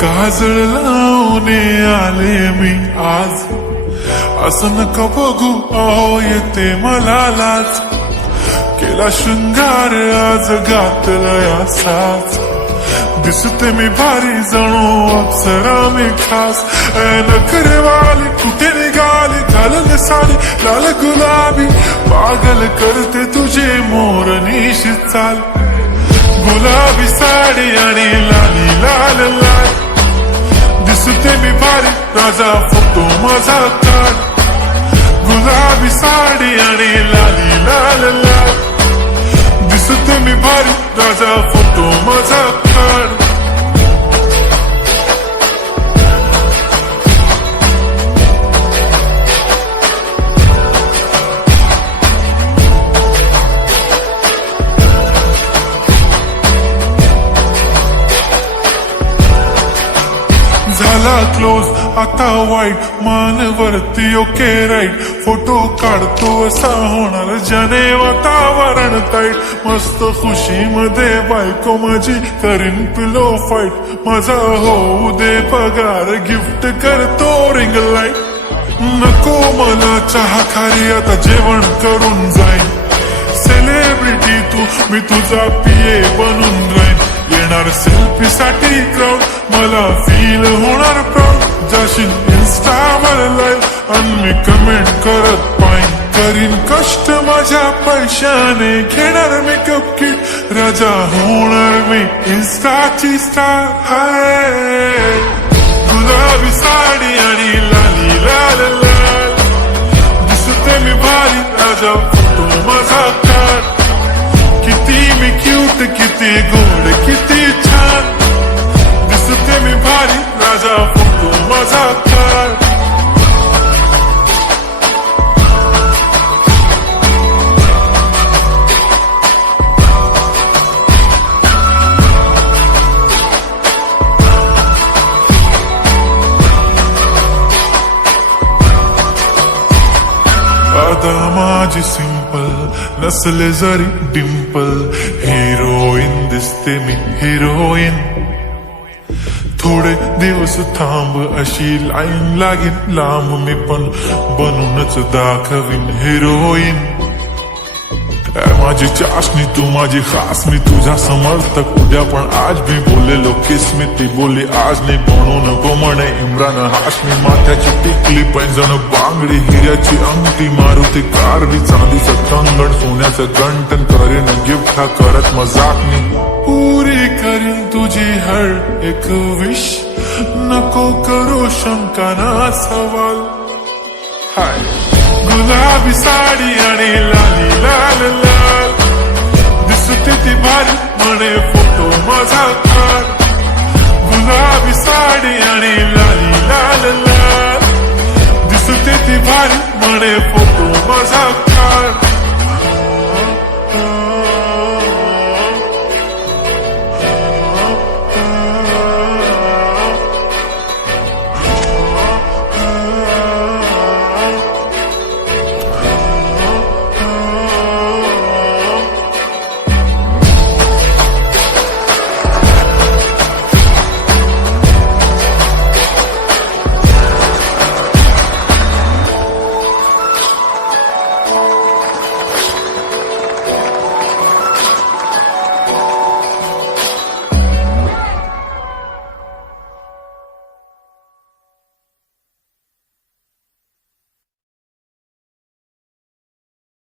काजळ लावून आले मी आज, असं नका बघू अहो येते मला लाज. केला शृंगार आज घातलाय असाच, दिसते मी भारी जणू अप्सरा मी खास. नखरेवाली कुठे निघाली, घालल साडी लाल गुलाबी, पागल करते तुझे मोरनीशी चाल. गुलाबी साडी आणि लाली लाल लाल, दिसते मी भारी राजा फोटो माझा काढ. गुलाबी साडी आणि लाली लाल लाल, दिसते मी भारी राजा फोटो माझा काढ. झाला क्लोज आता वाईट, मानवरती ओके राईट. फोटो काढतो असा होणार ज्याने वातावरण ताईट. मस्त खुशी मध्ये बायको माझी करीन पिलो फाईट. माझा होऊ दे पगार, गिफ्ट करतो रिंग लाईट. नको मला चहा खारी, आता जेवण करून जाईन. सेलिब्रिटी तू, मी तुझा पिये बनून राहीन. येणार सेल्फी साठी क्राऊड, मला फील होणार प्राऊड. जाशील इन्स्टावर लाईव्ह आणि मी कमेंट करत पाईन. करीन कष्ट माझ्या पैशाने, घेणार मेकअप किट, राजा होणार मी इन्स्टाची स्टार. हाय गुलाबी साडी आणि लाली लाल लाल, दिसते मी भारी राजा फोटो माझा काढ. किती मी क्यूट, किती गोड, किती छान, दिसते मी भारी राजा फोटो माझा काढ. आता माझी सिंपल, नसले जरी डिंपल, हिरोईन दिसते मी हिरोईन. थोडे दिवस थांब अशी लाईन लागेल लांब, मी पण बनूनच दाखवीन हिरोईन. माझी चाशनी तू माझी खास, मी तुझा समर्थक उद्या पण आज मी बोलेलो किस मी. ती बोली आज नाही बनू नको म्हणे इम्रान हाशमी. माथ्याची टिकली पैंजण बांगडी, हिऱ्याची अंगठी, मारुती कारवी, चांदीचं कंगण, सोन्याचं गंटन. करेन गिफ्ट हा करत मजाक मी, पुरी करीन तुझी हर एक विश. नको करू शंका ना सवाल. हाय गुलाबी साडी आणि लाली लाल लाल, दिसते ती भारी म्हणे फोटो माझा काढ. गुलाबी साडी आणि लाली लाल लाल, दिसते ती भारी म्हणे फोटो माझा